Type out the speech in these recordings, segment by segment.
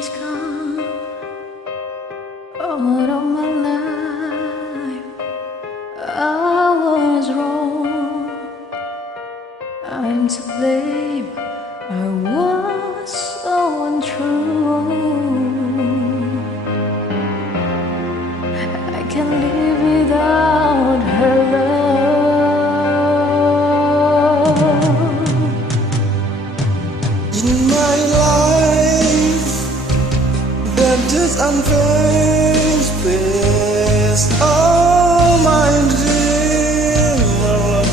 She's gone out of my life. I was wrong, I'm to blame. I was so untrue. I can't live without her love. In my life, that just unfinished space. All my dreams,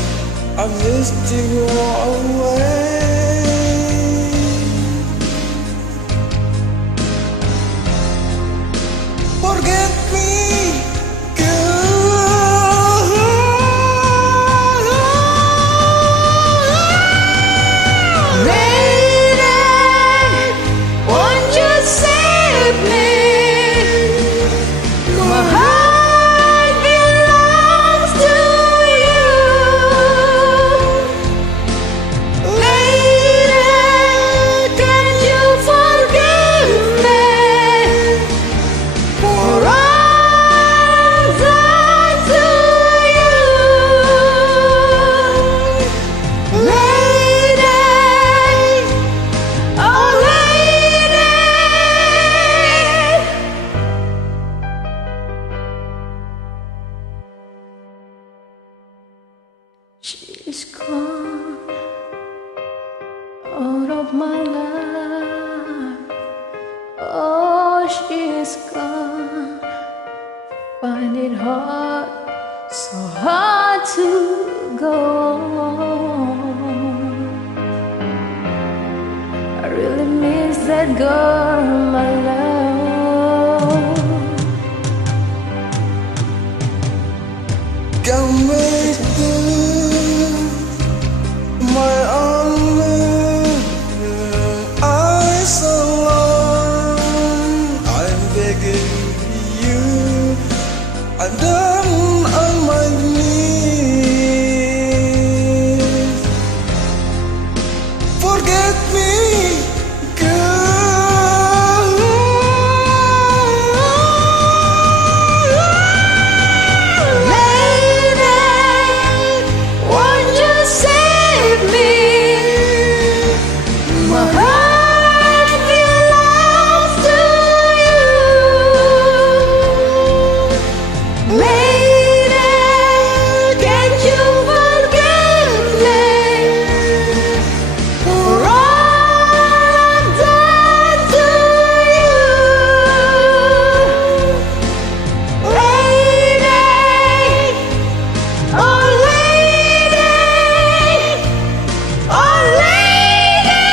I'm wasting away. Forget me, girl. Lady, won't you save me? My heart belongs to you. Lady, can you forgive me for all done to you? Lady, oh lady. She's gone out of my life. Oh, she's gone. Find it hard, so hard to go on. I really miss that girl, my love. Come back to my arms. Eyes alone, I'm begging you. I'm down on my knees. Forget me, girl. Lady, won't you save me? My heart belongs to you. Lady, can't you forgive me for all I've done to you? Lady, oh lady, oh lady.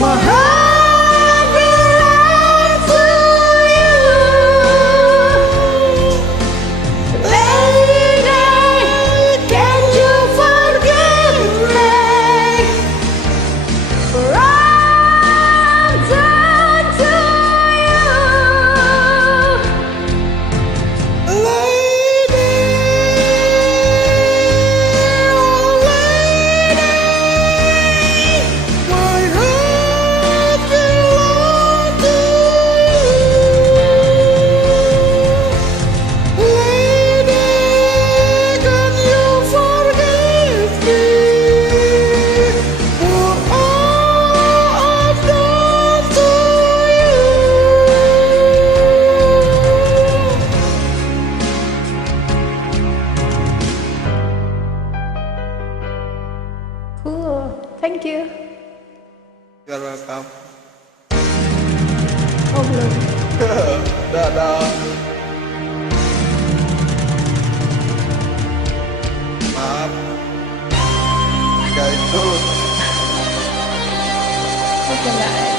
My heart belongs to you. Lady, can you forgive me for all I've done to you? Lady, oh lady, my heart belongs to you. Lady, can you forgive me for all I've done to you? Cool, thank you. You're welcome. Oh, belum. Dadah. Maaf. Goodbye.